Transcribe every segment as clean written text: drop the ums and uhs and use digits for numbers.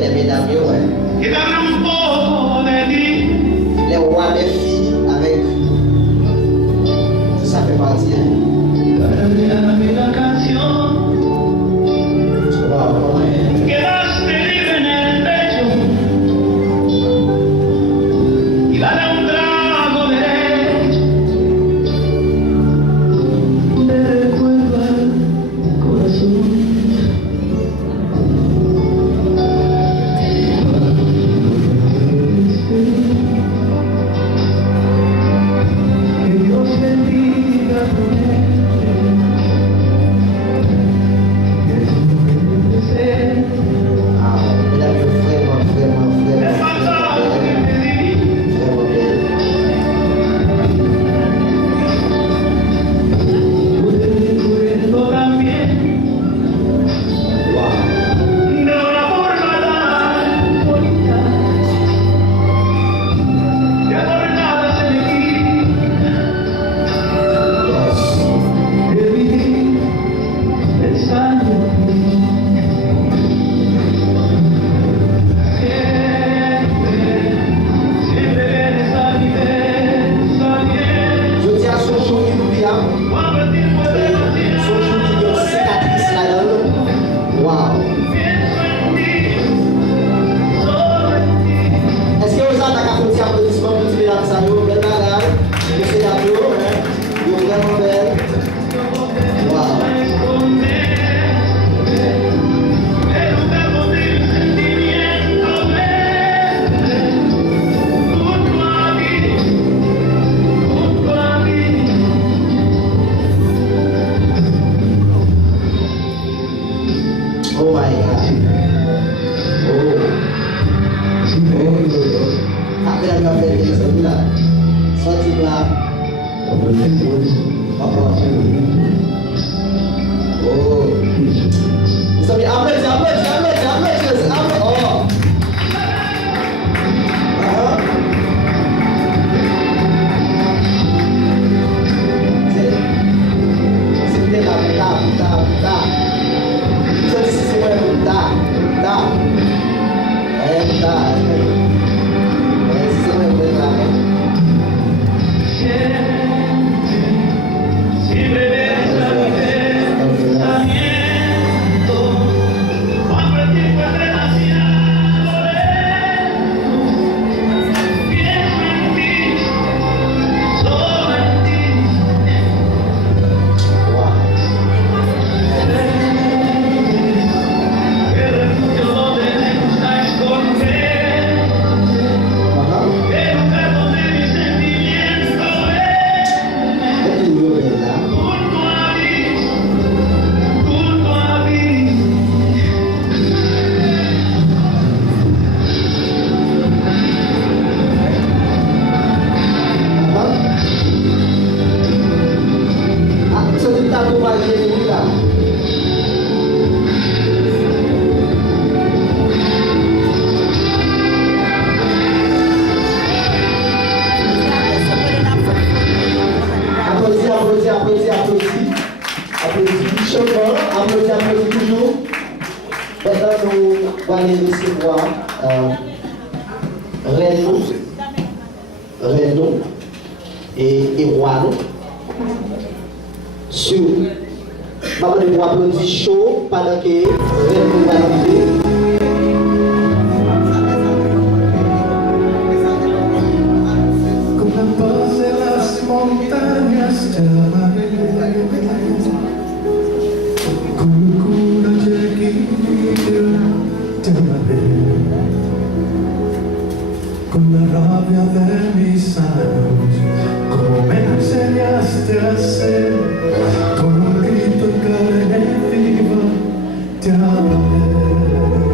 des mesdames, ouais. Les rois des filles avec. Ça fait partie. Wow. Renaud et Rouen sur ma bonne pour applaudir chaud pendant que Renaud va arriver. Con la voz de las montañas te amaré, con locura llegué, te amaré, con la rabia de mis años, como me enseñaste a hacer, con un grito en carne viva, te amaré.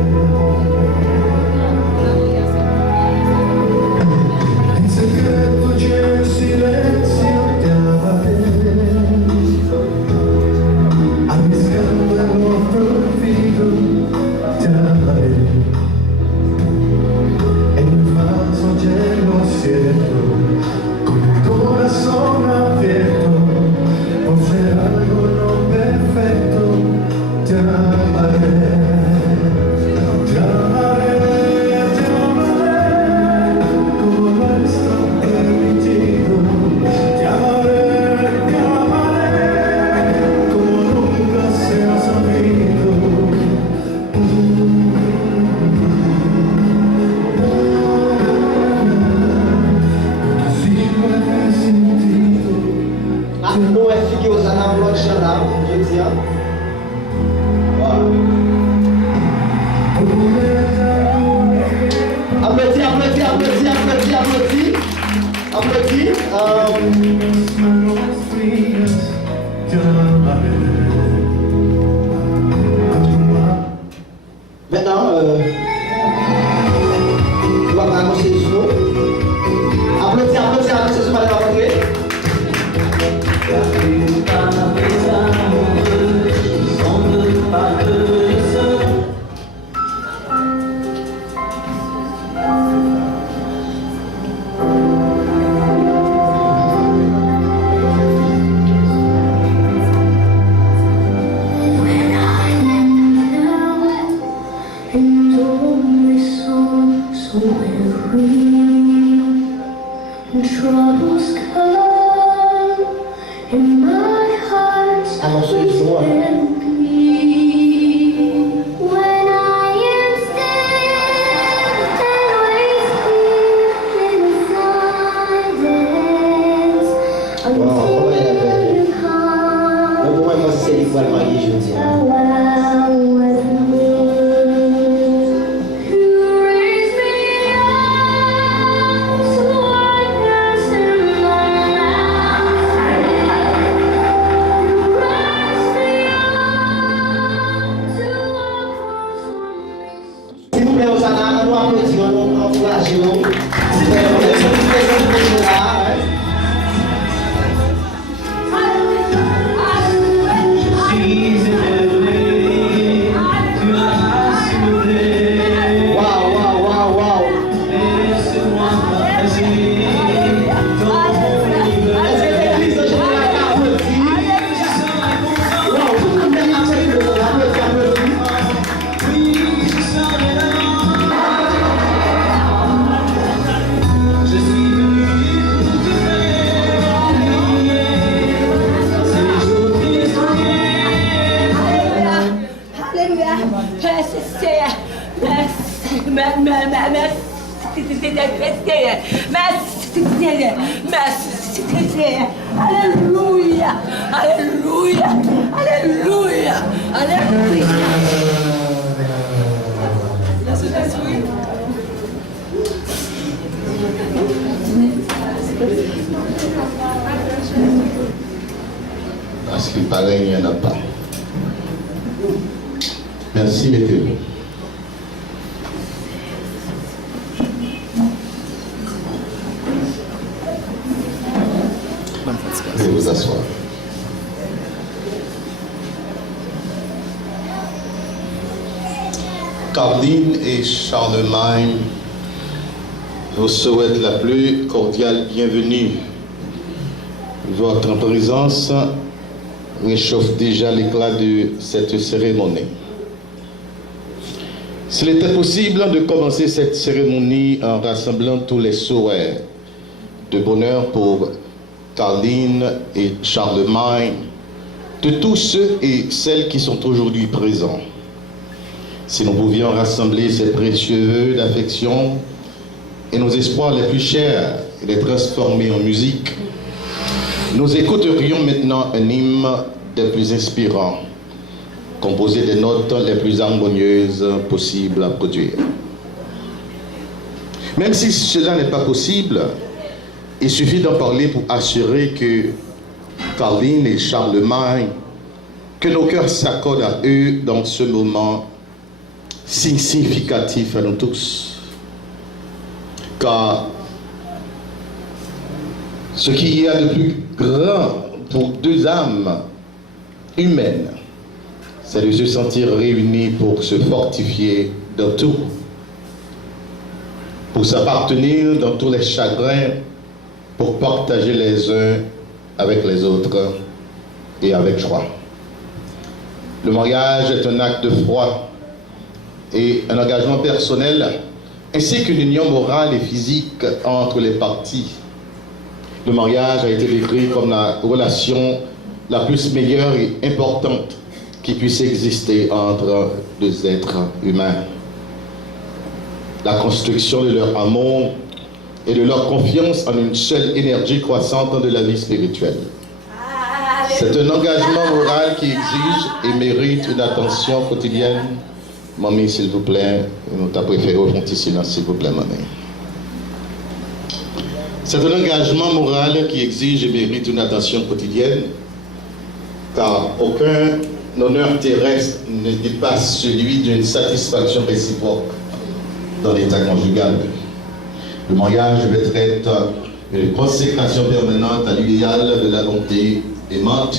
Applaudis. Maintenant, on va annoncer le show. Applaudis, c'est ce qu'on va rencontrer. Troubles come in my heart. When I am still and wait in silence until you come. Moi, c'est l'étoile mariée, je dis. S'il vous plaît, Osana, nous applaudissons, nous encourageons. Alléluia, alléluia, alléluia, alléluia. Parce qu'il paraît qu'il n'y en a pas. Merci, mettez-vous. Veuillez vous asseoir. Caroline et Charlemagne vous souhaitent la plus cordiale bienvenue. Votre présence réchauffe déjà l'éclat de cette cérémonie. S'il était possible de commencer cette cérémonie en rassemblant tous les souhaits de bonheur pour Caroline et Charlemagne, de tous ceux et celles qui sont aujourd'hui présents. Si nous pouvions rassembler ces précieux vœux d'affection et nos espoirs les plus chers et les transformer en musique, nous écouterions maintenant un hymne des plus inspirants, composé des notes les plus harmonieuses possibles à produire. Même si cela n'est pas possible, il suffit d'en parler pour assurer que Caroline et Charlemagne, que nos cœurs s'accordent à eux dans ce moment si significatif à nous tous. Car ce qu'il y a de plus grand pour deux âmes humaines, c'est de se sentir réunis pour se fortifier dans tout, pour s'appartenir dans tous les chagrins, pour partager les uns avec les autres et avec joie. Le mariage est un acte de foi et un engagement personnel, ainsi qu'une union morale et physique entre les parties. Le mariage a été décrit comme la relation la plus meilleure et importante qui puisse exister entre deux êtres humains. La construction de leur amour et de leur confiance en une seule énergie croissante de la vie spirituelle. C'est un engagement moral qui exige et mérite une attention quotidienne. Mamie, s'il vous plaît, nous t'as préféré au fond silence, s'il vous plaît, mamie. C'est un engagement moral qui exige et mérite une attention quotidienne, car aucun honneur terrestre ne dépasse celui d'une satisfaction réciproque dans l'état conjugal. Le mariage veut être une consécration permanente à l'idéal de la bonté aimante,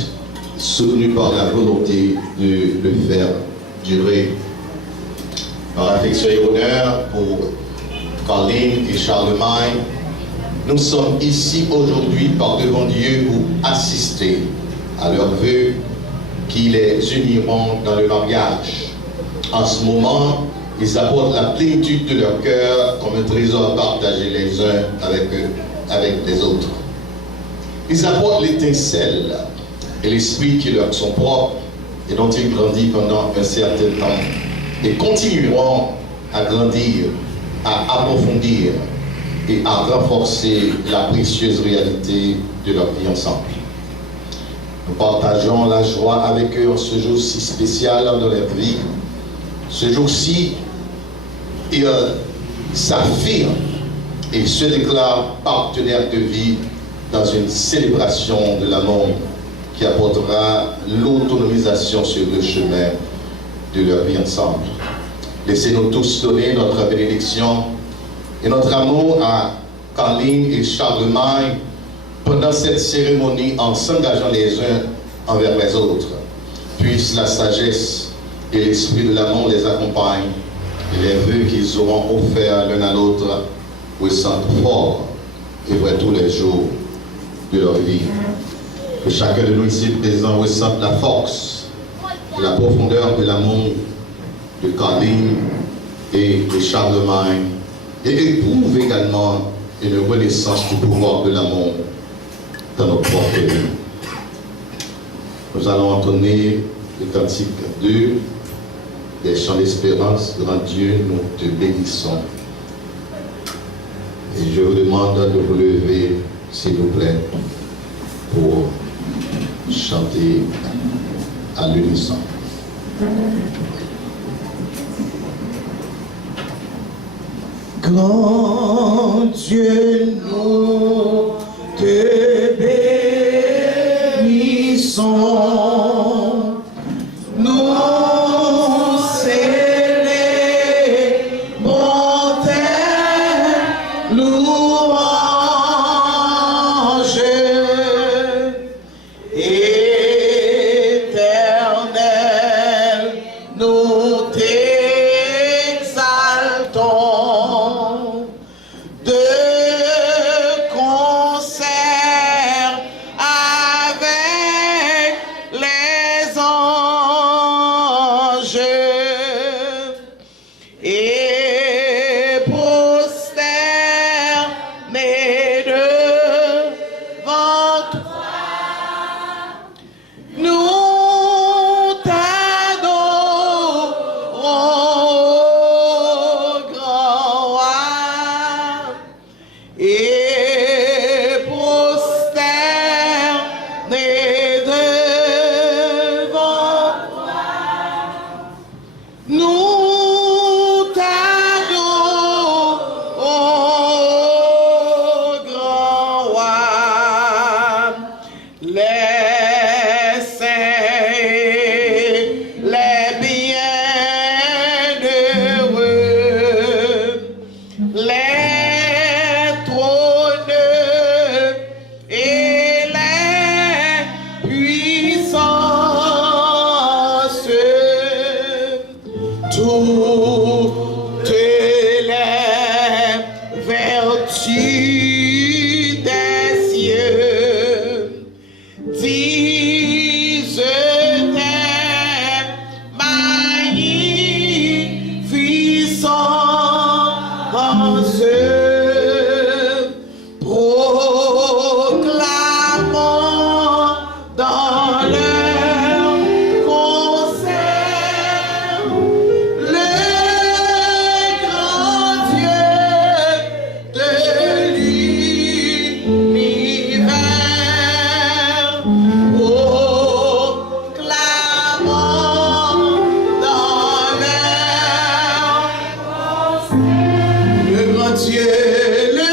soutenue par la volonté de le faire durer. Par affection et honneur pour Caroline et Charlemagne, nous sommes ici aujourd'hui par devant Dieu pour assister à leurs vœux qui les uniront dans le mariage. En ce moment, ils apportent la plénitude de leur cœur comme un trésor partagé les uns avec les autres. Ils apportent l'étincelle et l'esprit qui leur sont propres et dont ils grandissent pendant un certain temps et continueront à grandir, à approfondir et à renforcer la précieuse réalité de leur vie ensemble. Nous partageons la joie avec eux en ce jour si spécial dans leur vie. Ce jour-ci, ils s'affirment et se déclarent partenaires de vie dans une célébration de l'amour qui apportera l'autonomisation sur le chemin de leur vie ensemble. Laissez-nous tous donner notre bénédiction et notre amour à Caroline et Charlemagne pendant cette cérémonie en s'engageant les uns envers les autres. Puisse la sagesse et l'esprit de l'amour les accompagnent et les vœux qu'ils auront offerts l'un à l'autre ressentent fort et vrai tous les jours de leur vie. Que chacun de nous ici présents ressente la force et la profondeur de l'amour de Caroline et de Charlemagne et éprouve également une renaissance du pouvoir de l'amour dans nos propres vies. Nous allons entonner le cantique 2 des chants d'espérance. Grand Dieu, nous te bénissons. Et je vous demande de vous lever, s'il vous plaît, pour chanter à l'unisson. Grand Dieu, nous te bénissons, nous célébrons tes louanges, éternel, nous t'exaltons. De concert avec les anges et prosternés devant toi, nous t'adorons, grand roi. Et prosternés devant toi, nous t'adorons, grand roi. Les saints et les bienheureux, les trônes et les puissances, toutes les vertus des cieux disent tes magnificences. Proclamons dans leur concert le grand Dieu de l'univers. Proclamons dans leur concert le grand Dieu, le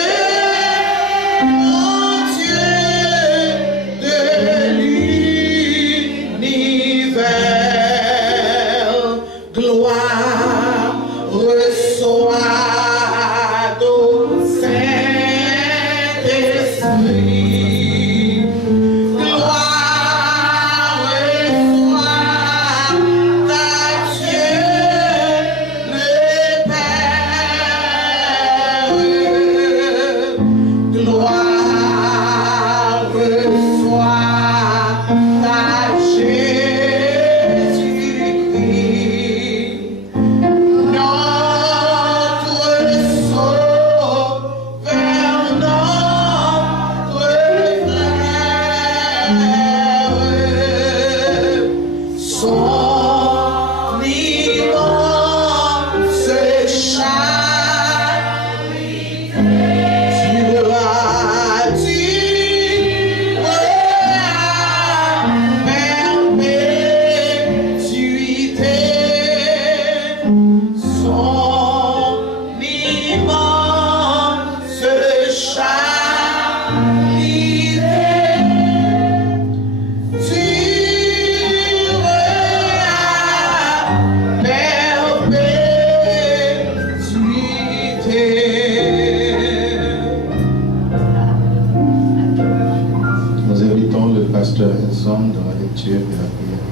Nous invitons le pasteur Enson dans la lecture et la prière.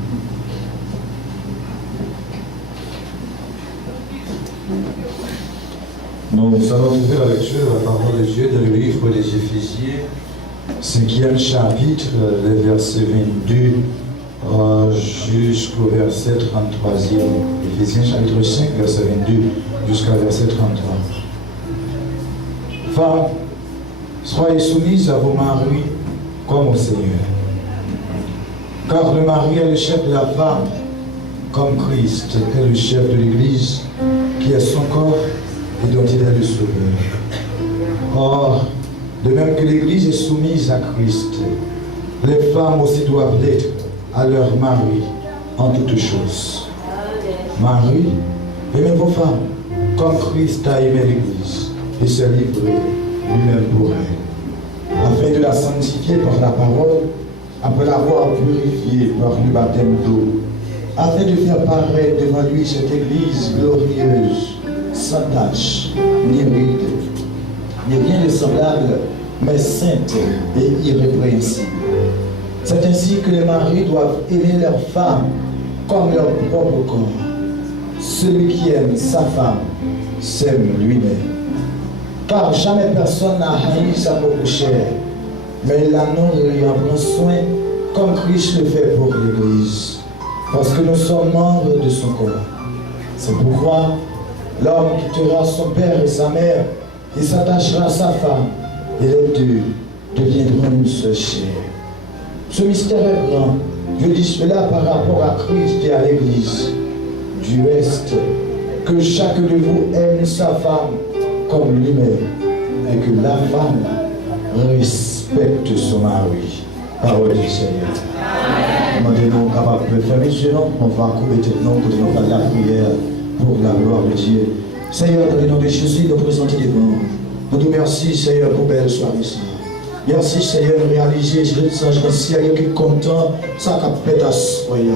Nous allons ouvrir la lecture de la parole de Dieu dans le livre des Éphésiens, 5e chapitre, les versets 22 jusqu'au verset 33e. Éphésiens chapitre 5, verset 22 jusqu'au verset 33. Femmes, soyez soumises à vos maris comme au Seigneur. Car le mari est le chef de la femme, comme Christ est le chef de l'Église, qui est son corps et dont il est le sauveur. Or, de même que l'Église est soumise à Christ, les femmes aussi doivent l'être à leur mari en toutes choses. Marie, aimez vos femmes, comme Christ a aimé l'Église et s'est livré lui-même pour elle, afin de la sanctifier par la parole, après l'avoir purifiée par le baptême d'eau, afin de faire paraître devant lui cette Église glorieuse, sans tache, ni ride, ni rien de semblable, mais sainte et irrépréhensible. C'est ainsi que les maris doivent aimer leurs femmes comme leur propre corps. Celui qui aime sa femme s'aime lui-même. Car jamais personne n'a haï sa propre chair, mais il la nourrit et en prend soin, comme Christ le fait pour l'Église, parce que nous sommes membres de son corps. C'est pourquoi l'homme quittera son père et sa mère et s'attachera à sa femme, et les deux deviendront une seule chair. Ce mystère est grand. Je dis cela par rapport à Christ et à l'Église. Du reste, que chacun de vous aime sa femme comme lui-même, et que la femme respecte son mari. Parole du Seigneur. Demandez-nous capables de faire mes yeux, on va couper maintenant pour nous faire la prière pour la gloire de Dieu. Seigneur, dans le nom de Jésus, nous présentons des bons. Nous te remercions, Seigneur, pour belle soirée. Merci, Seigneur, de réaliser, je le sens, je suis content, ça qu'a fait à soyez.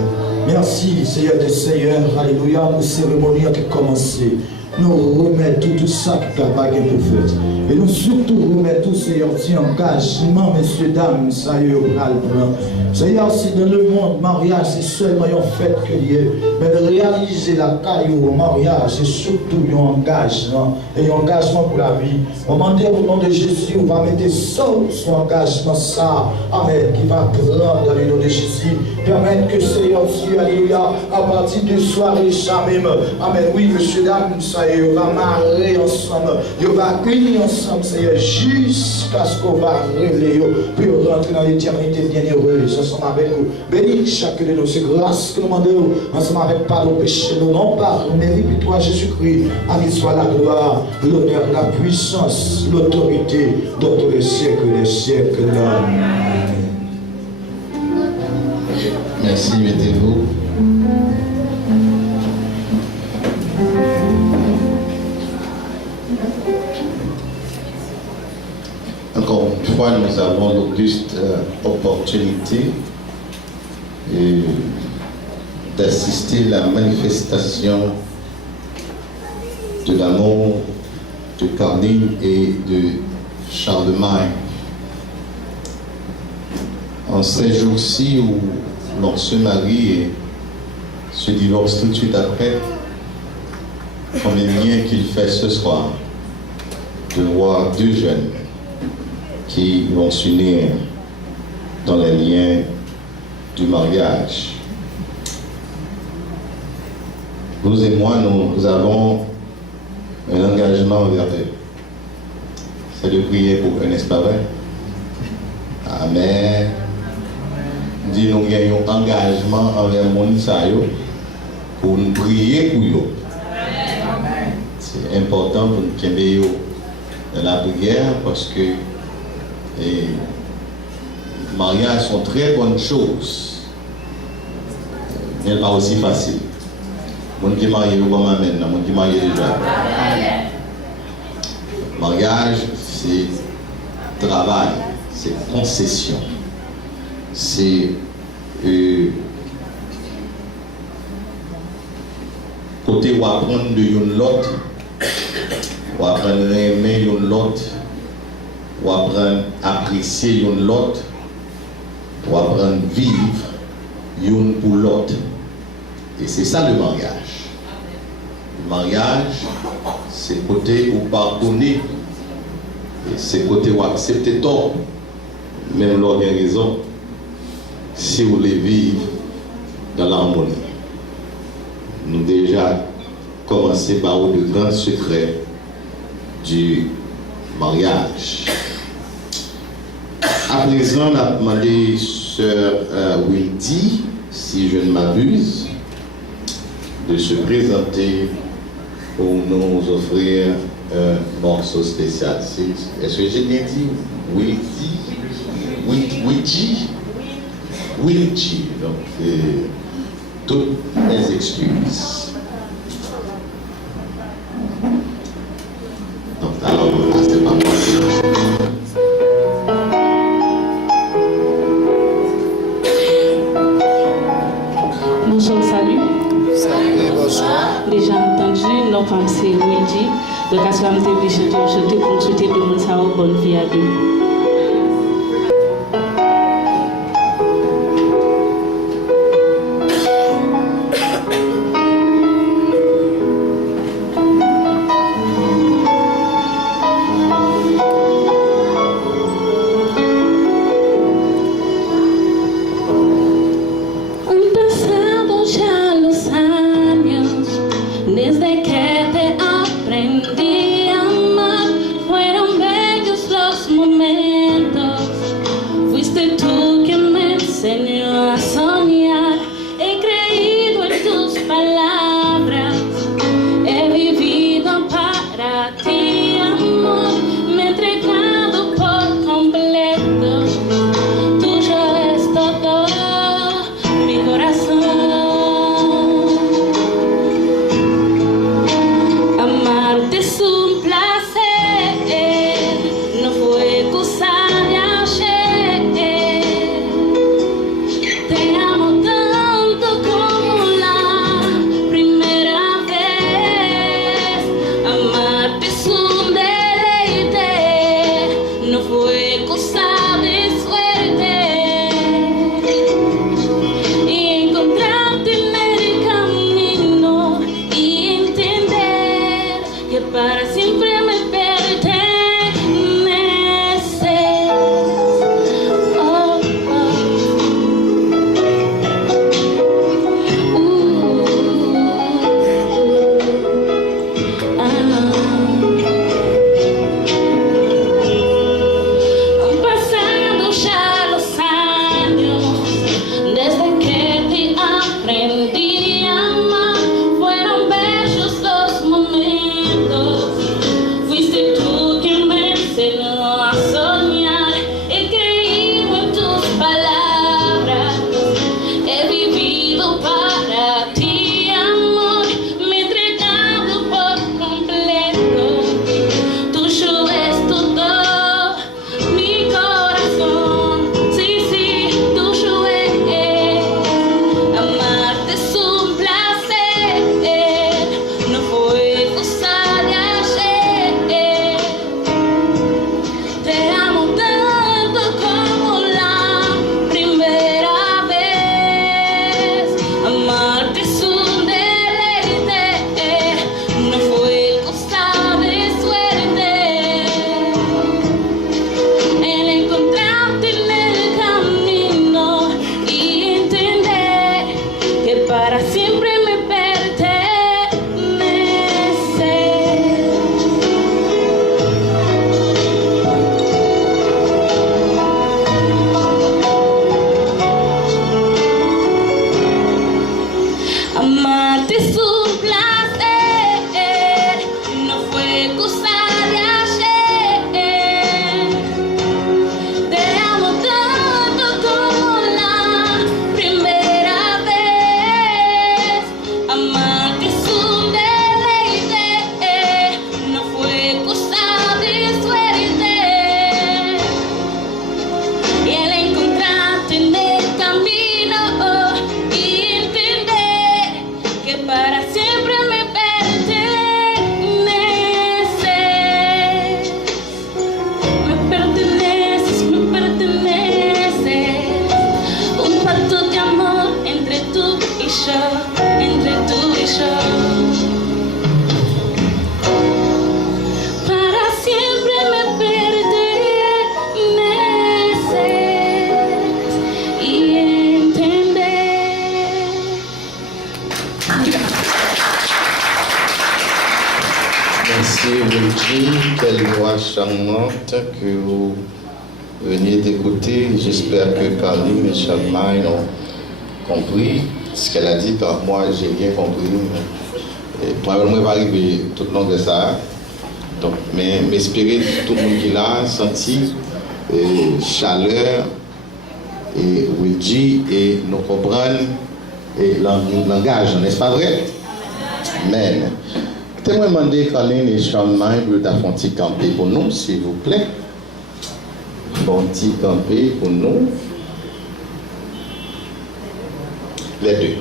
Merci, Seigneur des Seigneurs, alléluia, pour la cérémonie qui a commencé. Nous remettons tout ça qui a pas été fait. Et nous surtout remettons, Seigneur, cet engagement, messieurs, dames, ça y est, au plan. Seigneur, si dans le monde, mariage, c'est seulement un fait que Dieu, mais de réaliser la caillou au mariage, c'est surtout un engagement, et un engagement pour la vie. On demande au nom de Jésus, on va mettre son engagement, ça, amen, qui va prendre dans le nom de Jésus, permettre que Seigneur Dieu, alléluia, à partir de soirée, ça même, amen, oui, messieurs, dames, ça y est, on va marrer ensemble, on va unir ensemble, Seigneur, jusqu'à ce qu'on va rêver, pour rentrer dans l'éternité bienheureuse. Ensemble avec nous, bénis chacun de nous, c'est grâce que nous demandons, ensemble avec pardon péché, nous non pardon, mérite toi Jésus-Christ, à lui soit la gloire, l'honneur, la puissance, l'autorité, dans tous les siècles des siècles. Amen. Merci, mettez-vous. Encore une fois, nous avons l'auguste opportunité d'assister à la manifestation de l'amour de Carline et de Charlemagne. En ces jours-ci où l'on se marie et se divorce tout de suite après, combien bien qu'il fait ce soir de voir deux jeunes qui vont s'unir dans les liens du mariage. Vous et moi, nous avons un engagement envers eux. C'est de prier pour eux, n'est-ce pas vrai? Amen. Dis nous avons un engagement envers le monde pour nous prier pour eux. C'est important pour nous aimer dans la prière parce que les mariages sont très bonnes choses, mais pas aussi facile. Mon qui marié ou pas maintenant, mon qui marié déjà. Mariage, c'est travail, c'est concession, c'est côté où apprendre de l'autre ou apprendre à aimer l'autre, ou apprendre à apprécier l'autre, ou apprendre à vivre l'une pour l'autre. Et c'est ça le mariage. Le mariage, c'est côté où pardonner, et c'est côté où accepter tort, même lors des raisons, si vous voulez vivre dans l'harmonie. Nous déjà commencé par le grand secret du mariage. À présent, on a demandé Sœur Wendy, si je ne m'abuse, de se présenter pour nous offrir un morceau spécial. Est-ce que j'ai bien dit Wendy, donc toutes mes excuses. Donc, alors, c'est pas moi. Bonjour, salut. Salut, bonsoir. Déjà entendu, nos femmes c'est Luigi. Donc, à ce moment-là, je vais chanter pour nous souhaiter tout le monde ça bonne vie à deux. Desde que te aprendí a amar, fueron bellos los momentos. belle voix charmante que vous veniez d'écouter. J'espère que Caroline et Charlemagne ont compris ce qu'elle a dit, car moi j'ai bien compris. Et probablement il va arriver tout le long de ça. Donc, mais m'espérer tout le monde qui l'a senti chaleur et Ouidji et nous comprendre et langage, n'est-ce pas vrai? Amen. J'aimerais demander Caroline et Charlemagne de t'affronter camper pour nous, s'il vous plaît. Fonti camper pour nous. Les deux.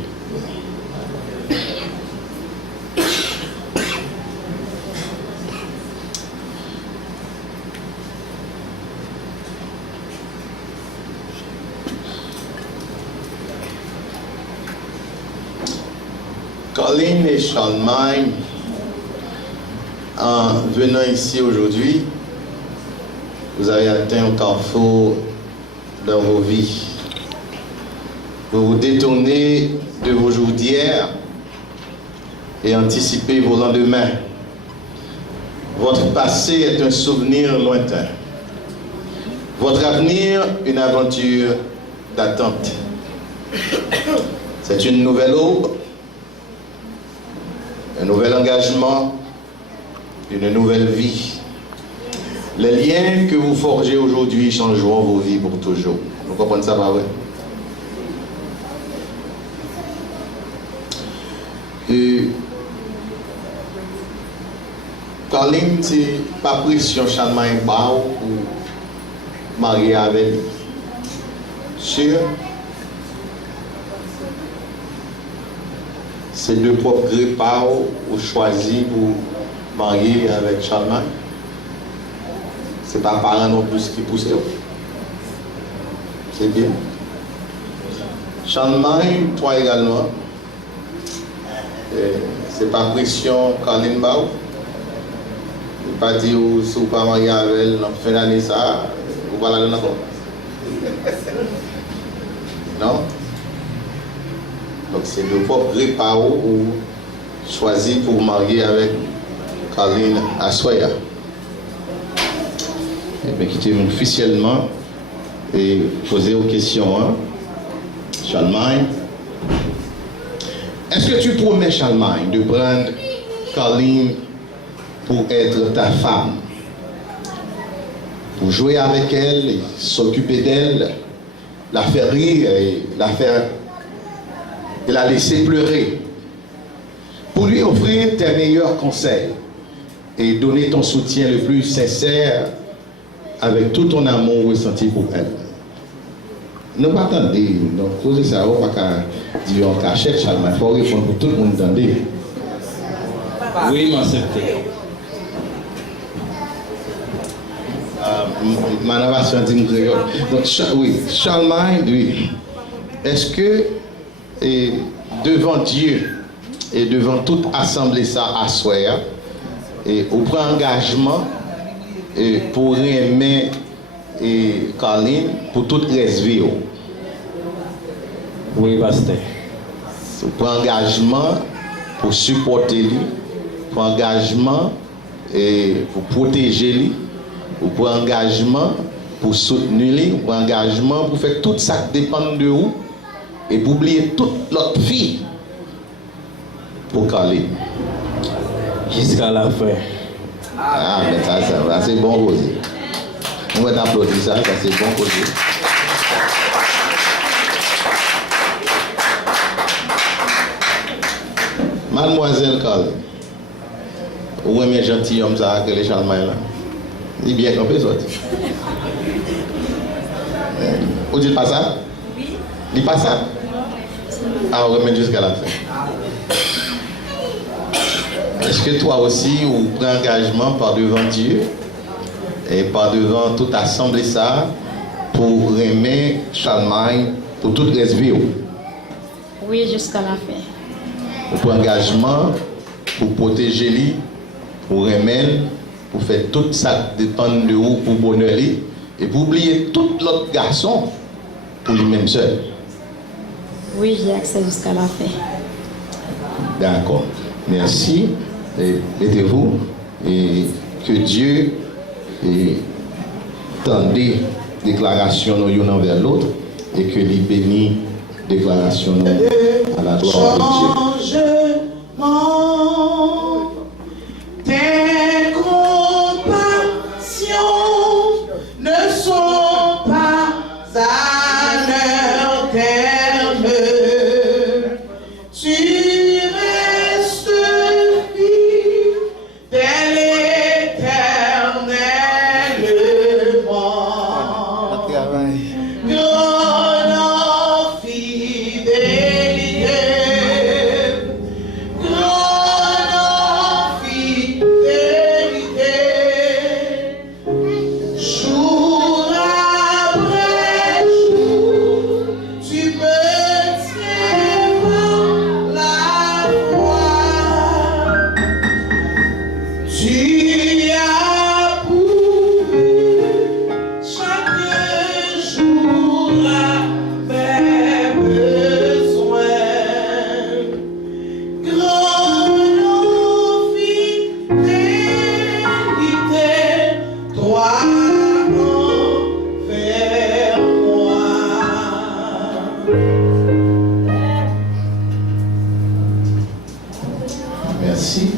Caroline et Charlemagne, en venant ici aujourd'hui, vous avez atteint un carrefour dans vos vies. Vous vous détournez de vos jours d'hier et anticipez vos lendemains. Votre passé est un souvenir lointain. Votre avenir, une aventure d'attente. C'est une nouvelle aube, un nouvel engagement, une nouvelle vie. Les liens que vous forgez aujourd'hui changeront vos vies pour toujours. Vous comprenez ça, pas vrai? Caroline, c'est pas pression Charlemagne Bao pour marier avec lui. Sûr? C'est de propre gré Bao ou choisi pour marier avec Charlemagne. C'est pas parents non plus qui poussent. C'est bien. Charlemagne, toi également. C'est pas pression Caroline Bao. Il pas dire si vous pas marier avec elle en fin d'année ça, vous va la donner encore. Non? Donc c'est de votre préparer ou choisir pour marier avec Caroline Assoya. Et bien quittez-vous officiellement et posez vos questions. Hein? Charlemagne. Est-ce que tu promets, Charlemagne, de prendre Caroline pour être ta femme? Pour jouer avec elle, et s'occuper d'elle, la faire rire et la laisser pleurer. Pour lui offrir tes meilleurs conseils et donner ton soutien le plus sincère avec tout ton amour ressenti pour elle. Ne pas attendre, donc poser ça, on va pas dire en cachette, Charlemagne, il faut répondre pour tout le monde entendre. Oui, m'accepter. Ma narration dit créole. Donc, oui, Charlemagne, oui. Est-ce que devant Dieu et devant toute assemblée ça à soi, et on prend engagement pour aimer Caroline pour toute reste vie? Oui, pasteur. On prend engagement pour supporter lui, pour engagement pour protéger lui, pour engagement pour soutenir lui, pour engagement pour faire tout ça qui dépend de vous et pour oublier toute l'autre vie pour Caroline. Jusqu'à la fin. Ah, mais ça c'est bon Rosé. On va t'applaudir ça c'est bon Rosé. Mademoiselle Caroline, où est mes gentilshommes ça que les Charlemagne là? Il est bien campé, ça. Vous dites pas ça? Oui. Dit pas ça? Ah, on remet jusqu'à la fin. Est-ce que toi aussi, vous prenez engagement par devant Dieu et par devant toute assemblée ça pour aimer Charlemagne pour toute reste vie? Oui, jusqu'à la fin. Vous prenez engagement pour protéger lui, pour aimer, pour faire tout ça qui dépend de vous pour bonheur et pour oublier tout l'autre garçon pour lui-même seul. Oui, j'ai accès jusqu'à la fin. D'accord. Merci. Mettez-vous et que Dieu et tendez déclaration nous l'un envers l'autre et que les bénis déclaration nous à la gloire de Dieu. Tes compassions ne sont pas à leur terme. Tu restes fidèle éternellement. Grande en fidélité. Merci.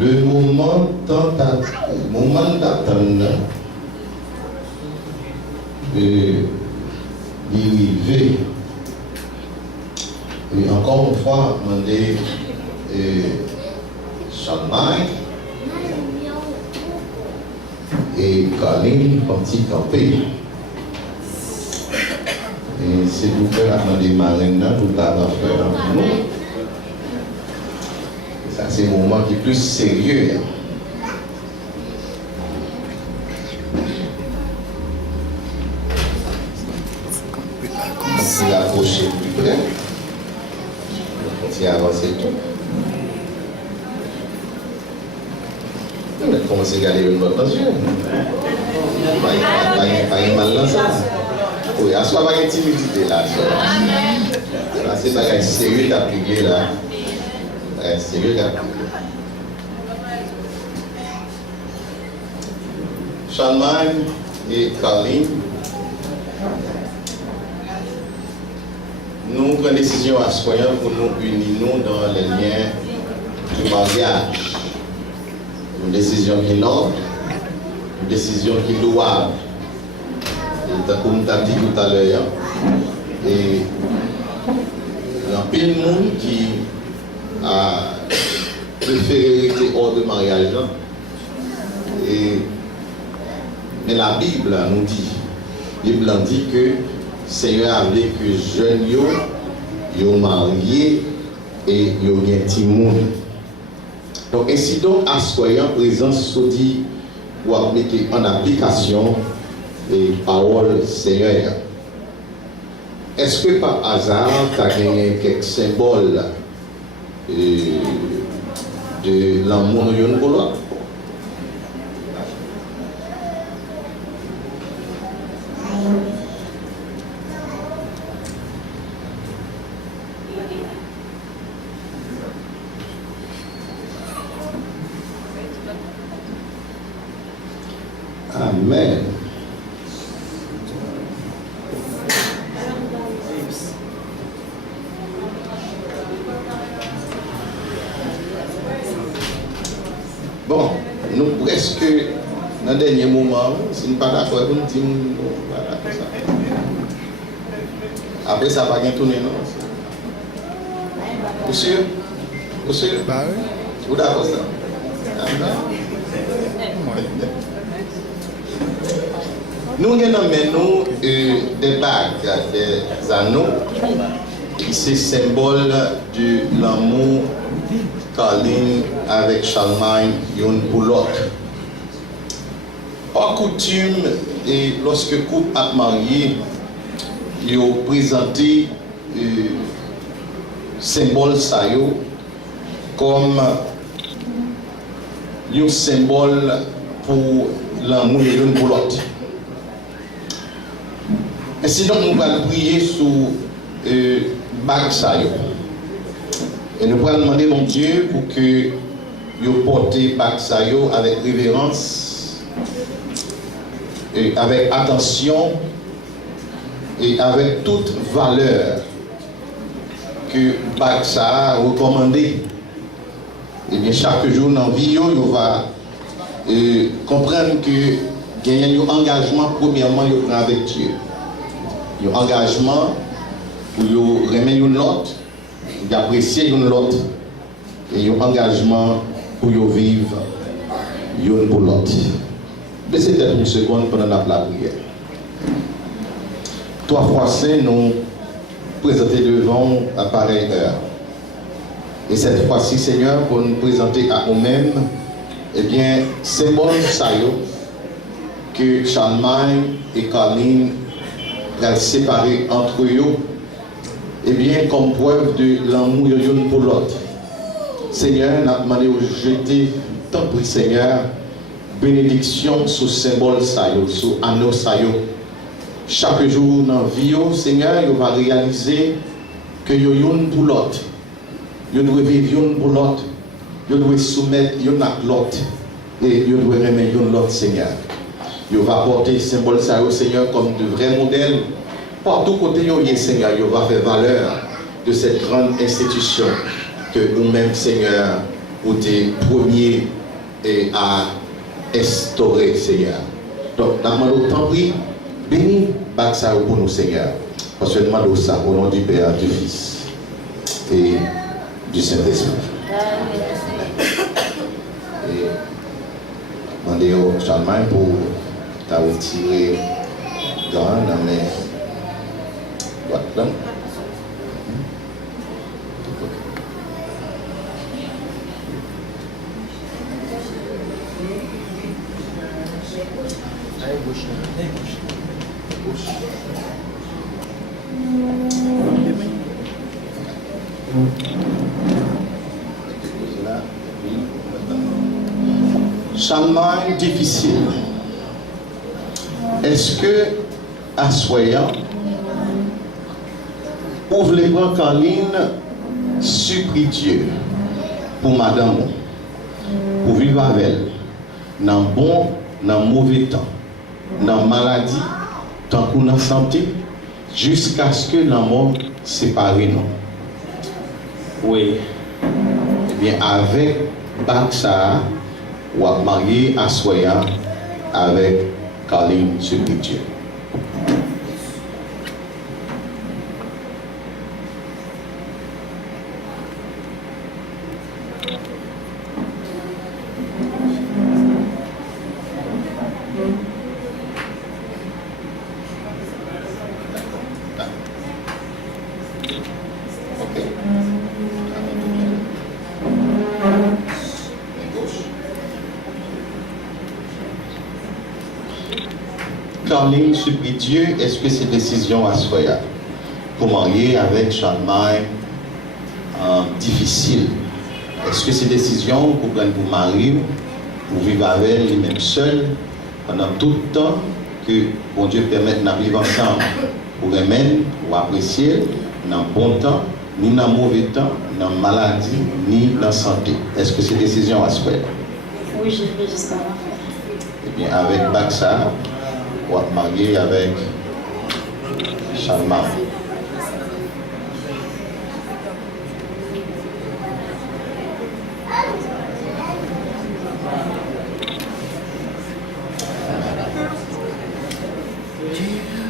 Le moment d'attendre d'arriver. Et encore une fois, demander Charlemagne et Colin parti camper. Et s'il vous plaît, avant de démarrer, tout à faire nous. Ça, c'est un moment qui est plus sérieux. On s'y approcher plus près. On s'y avancer tout. On va commencer à garder une bonne attention. Pas une mal dans ça. Oui, à soi, pas une timidité là. C'est pas un sérieux d'appliquer là. Sérieux d'appliquer. Charlemagne et Colin, nous prenons une décision à ce point pour nous unir dans les liens du mariage. Une décision qui est noble, une décision qui est louable. Comme tu as dit tout à l'heure, et il y a plein de monde qui a préféré rester hors de mariage. Mais la Bible nous dit, que le Seigneur a voulu que les jeunes soient mariés et soient un petit monde. Donc, ainsi donc, à ce qu'en présence, se dit, pour mettre en application les paroles Seigneur. Est-ce que par hasard, tu as gagné quelques symboles de l'amour de Yon Polo? Amen. Bon, nous presque dans le dernier moment, si nous ne sommes pas d'accord, nous disons voilà, ça. Après ça va bien tourner, non? Monsieur? Vous d'accord ça? Nous avons des bagues, des anneaux, qui sont symbole de l'amour Colin avec Charlemagne l'un pour l'autre. En coutume, et lorsque le couple a marié, ils ont présenté symbole ça comme un symbole pour l'amour l'un pour l'autre. Ainsi donc nous allons prier sur bague ça. Et nous allons demander mon Dieu pour que yo porté Baksayo avec révérence, et avec attention et avec toute valeur que Baksa a recommandé. Et bien chaque jour dans la vie, on va comprendre que il y a un engagement premièrement avec Dieu. Il y a un engagement pour remettre une autre, d'apprécier une autre, et il y a un engagement pour vivre une pour l'autre. Laissez peut-être une seconde pendant la prière. 3 fois saint nous présenter devant à pareille heure. Et cette fois-ci, Seigneur, pour nous présenter à nous-mêmes, eh bien, symbole ça que Charlemagne et Caroline ont séparé entre eux, eh bien, comme preuve de l'amour l'une pour l'autre. Seigneur, nous avons demandé au jeter, tant pour Seigneur, bénédiction sur symbole ça, sur anneau ça. Chaque jour dans la vie, Seigneur, vous va réaliser que vous êtes une pour l'autre. Vous devez vivre une pour l'autre. Vous devez soumettre une à l'autre. Et vous devez remettre une l'autre, Seigneur. Vous va porter symbole ça, Seigneur, comme de vrais modèles. Partout côté, Seigneur, vous va faire valeur de cette grande institution que nous-mêmes, Seigneur, vous êtes premiers à instaurer, Seigneur. Donc, nous demandons autant pris, bénis Baksa pour nous, Seigneur. Parce que nous demandons ça au nom du Père, du Fils et du Saint-Esprit. Et demandez au Charlemagne pour t'a retiré dans mes droite là. Charlemagne difficile. Est-ce que, à soyant, ouvre les bras Caroline, supplie Dieu pour madame, pour vivre avec elle, dans bon, dans mauvais temps, dans maladie, tant qu'on a santé, jusqu'à ce que la mort sépare nous. Oui. Eh bien, avec Baksa, ou à marier à Soya avec Caroline supplie Dieu. Caroline supplie Dieu, est-ce que c'est décision à Soya pour marier avec Charlemagne difficile? Est-ce que c'est décision pour prendre pour marier, pour vivre avec elle, même seul, pendant tout le temps que bon Dieu permette de vivre ensemble, pour remettre, pour apprécier, dans le bon temps, ni dans le mauvais temps, dans la maladie, ni dans la santé? Est-ce que c'est décision à Soya? Oui, je vais jusqu'à la fin. Eh bien, avec Baksa, pour être marié avec Charlemagne.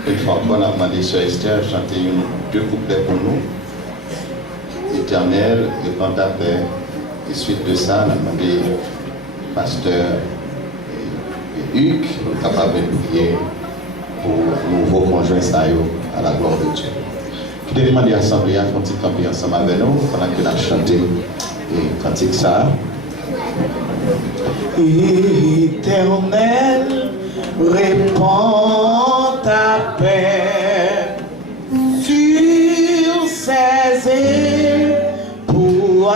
Une fois qu'on a demandé sur Esther chanter deux couplets pour nous. Éternel, répand ta paix. Et suite de ça, on a demandé pasteur Hugues, capable de prier pour nouveau conjoint Sayo à la gloire de Dieu. Je vais demander à l'Assemblée à cantique camper ensemble avec nous pendant que nous avons chanté et cantique ça. Éternel, répands ta paix sur ces îles pour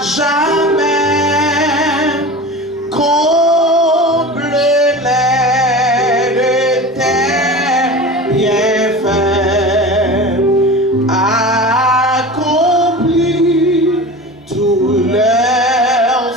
jamais. Accomplis tous leurs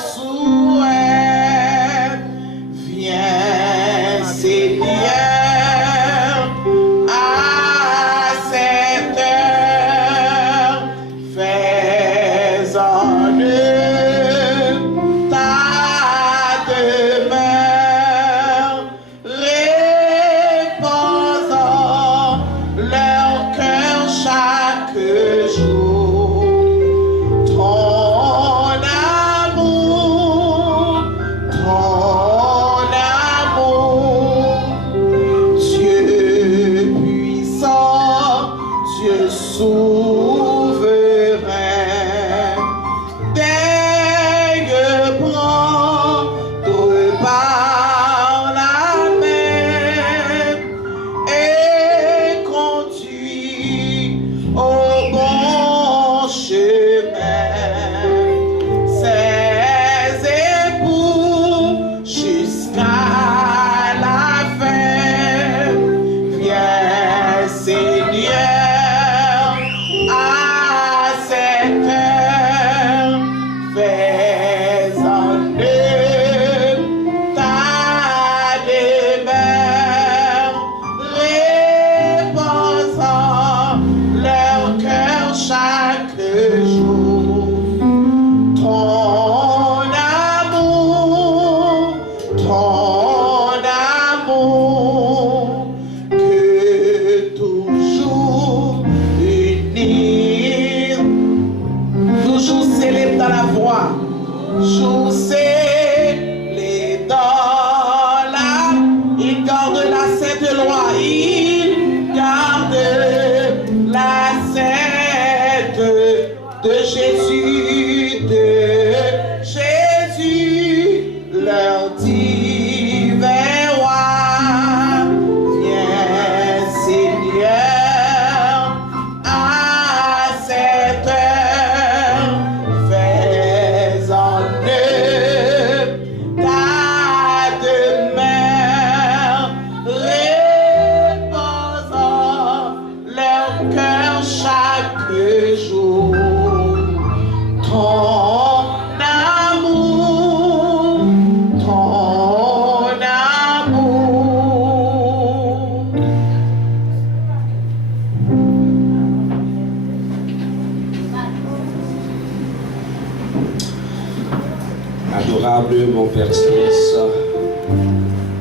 Adorable mon Père Céleste,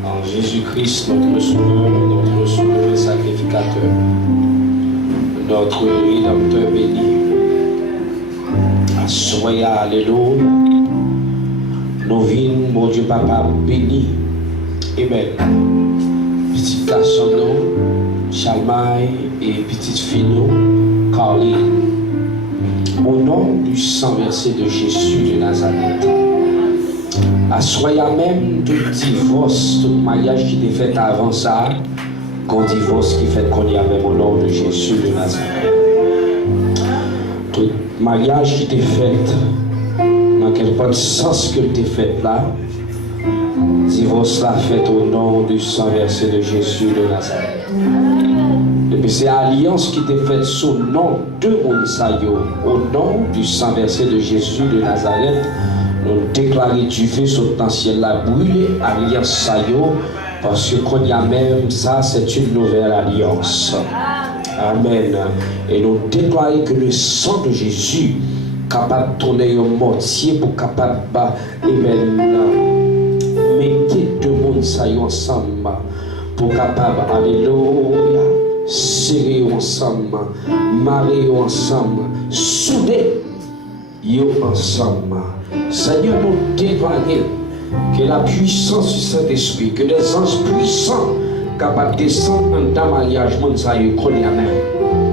en Jésus-Christ, notre Sauveur et Sacrificateur, notre Rédempteur béni, soyez alléluia, nous vîmes, mon Dieu Papa béni, Amen. Petit garçon, Chalmaï et petite fille, Caroline, au nom du sang versé de Jésus de Nazareth. Assoyez même tout divorce, tout mariage qui était fait avant ça, qu'on divorce qui fait qu'on y avait au nom de Jésus de Nazareth. Tout mariage qui était fait, dans quel pas de sens que tu fait là, divorce là fait au nom du sang versé de Jésus de Nazareth. Et puis c'est alliance qui était faite sous le nom de Monsayo, au nom du sang versé de Jésus de Nazareth. Nous déclarer du feu sur le ciel la brûler alliance Sayo, parce que qu'on y a même ça, c'est une nouvelle alliance. Amen. Et nous déclarer que le sang de Jésus capable de tourner un mortier pour capable mettre deux mondes Sayo ensemble pour capable alléluia serrer ensemble, marier ensemble, souder yo ensemble. Seigneur, nous déclarer que la puissance du Saint-Esprit, que des anges puissants capables de descendre dans le mariage,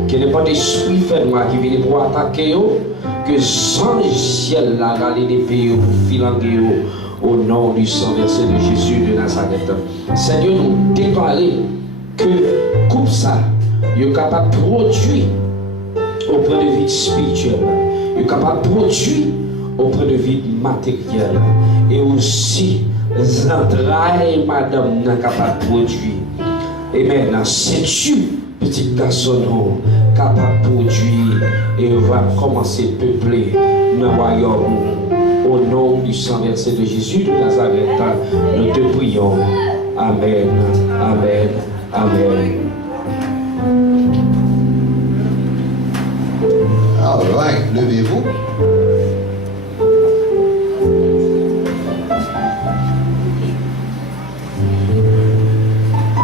que n'est pas d'esprit ferme qui vient pour attaquer, que sans ciel la râler des pays pour filanguer au nom du sang versé de Jésus de Nazareth. Seigneur, nous déclarer que comme ça, il est capable de produire auprès de vie spirituelle, il est capable de produire auprès de vie matérielle et aussi les entrailles, madame, n'est capable de produire. Et maintenant, c'est-tu, petit garçon, capable de produire et on va commencer à peupler dans le royaume. Au nom du sang versé de Jésus de Nazareth, nous te prions. Amen, amen, amen. All right, levez-vous.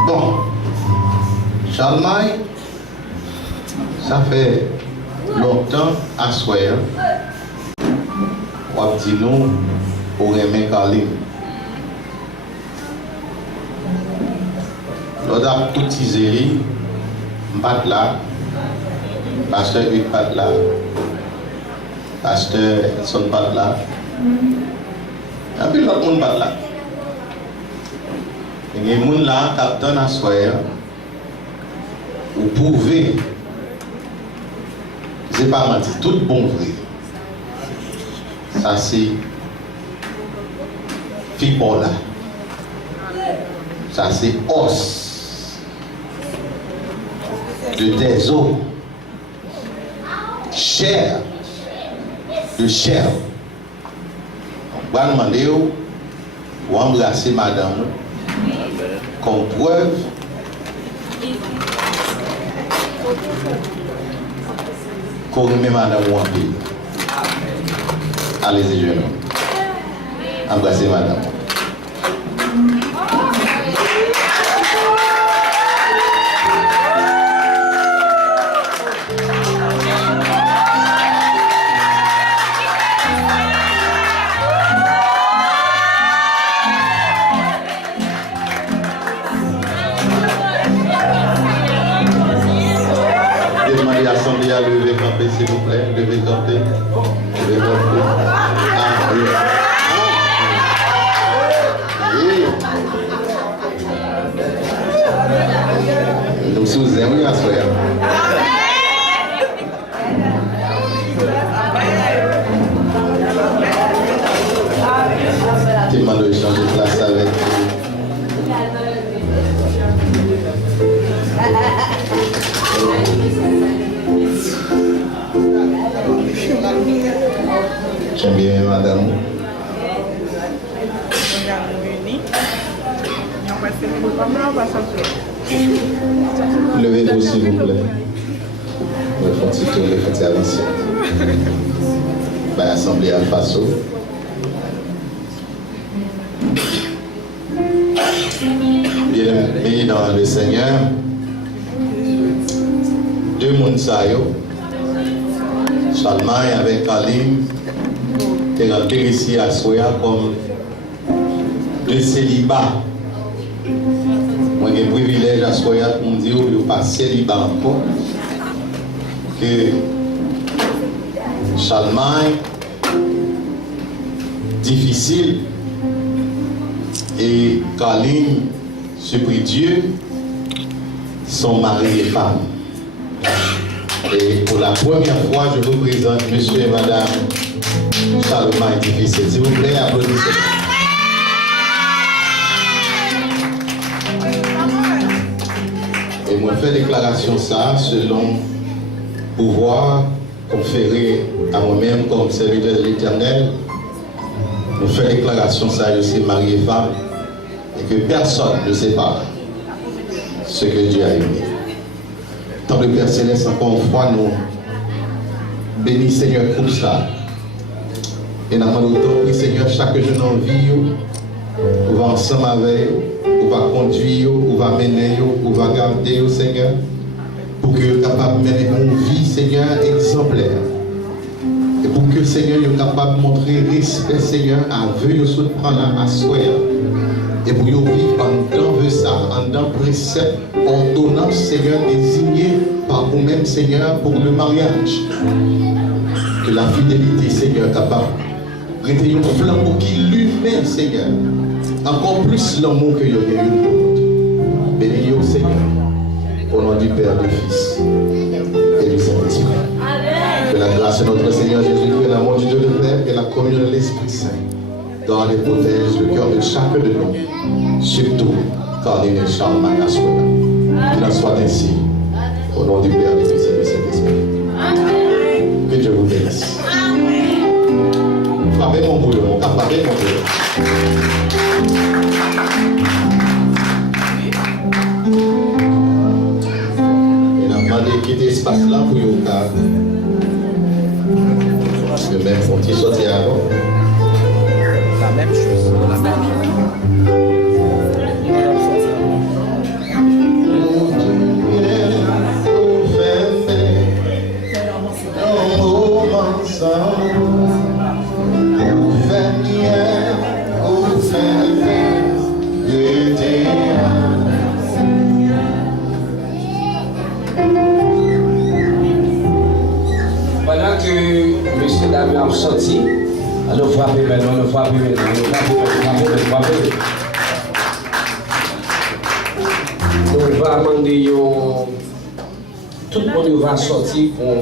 Bon, Chalmaï, ça fait longtemps à soir, on dit nous pour aimer Caroline. L'autre a tout tisé, m'bat là, pasteur Hugues bat là, pasteur Edson bat là, et puis l'autre monde bat là. Et les gens là, capitaine à soir, vous pouvez, c'est pas menti, tout bon vrai. Ça c'est fibre là. Ça c'est os de tes os. Chair de chair. On va demander ou embrasser madame comme preuve qu'on remet madame ou en pile. Allez-y, jeune homme. Embrassez madame. L'assemblée à lever camper, s'il vous plaît. Lever camper. Lever camper. Ah, oui. cousin, oui, à soya. Tu m'as de changer de place avec. J'aime bien, madame. Levez-vous, s'il vous plaît. Le fond tour, le fond avancé. L'Assemblée à Faso. Bien-aimés dans le Seigneur, deux Mounsayo, Charlemagne avec Kalim, est rentré ici à Soya comme deux célibats. Moi, j'ai le privilège à Soya pour me dire que je ne suis pas célibat encore. Que Charlemagne, difficile, et Kalim, surpris Dieu, sont mariés et femmes. Et pour la première fois, je vous présente monsieur et madame Charlemagne difficile. S'il vous plaît, applaudissez. Et moi, je fais déclaration ça selon pouvoir conféré à moi-même comme serviteur de l'Éternel. Je fais déclaration ça, je suis mari et femme, et que personne ne sépare ce que Dieu a aimé. Tant de Père Céleste, encore une fois, nous bénis Seigneur pour ça. Et nous demandons autant, Seigneur, chaque jour dans la vie, on va ensemble avec on va conduire, on va mener, on va garder, Seigneur, pour que vous capable de mener une vie, Seigneur, exemplaire. Et pour que, Seigneur, vous capable de montrer respect, Seigneur, à vœu de prendre à soi. Et pour vous vivre en dedans de ça, en dedans précepte, ordonnance, Seigneur, désignée par vous-même, Seigneur, pour le mariage. Que la fidélité, Seigneur, capable de prêter un flambeau qui lui-même, Seigneur, encore plus l'amour que vous avez eu pour nous. Bénis-vous, Seigneur, au nom du Père, du Fils et du Saint-Esprit. Que la grâce de notre Seigneur Jésus-Christ, l'amour du Dieu de Père et la communion de l'Esprit Saint garde et protège le cœur de chacun de nous, surtout Cardinal Charlemagne à soi. Qu'il en soit ainsi, au nom du Père, du Fils et du Saint-Esprit. Que Dieu vous bénisse. Frappez mon boulot, mon cap, frappez mon boulot. Il a demandé de quitter l'espace là pour y aller. Le même font-ils sortir avant. La même chose. La même Pendant que M. David a sorti, alors frappez maintenant, frappez maintenant. On va demander tout le monde va sortir pour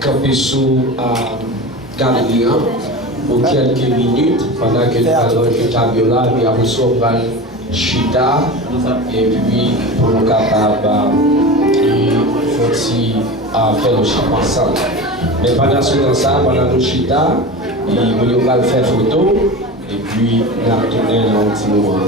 camper sous galerie pour quelques minutes pendant que nous allons établir là, puis après ça on va chita et puis pour nous capables de faire le chip ensemble. Mais pendant ce temps, pendant le chita, on va faire photo et puis on va tourner un petit moment.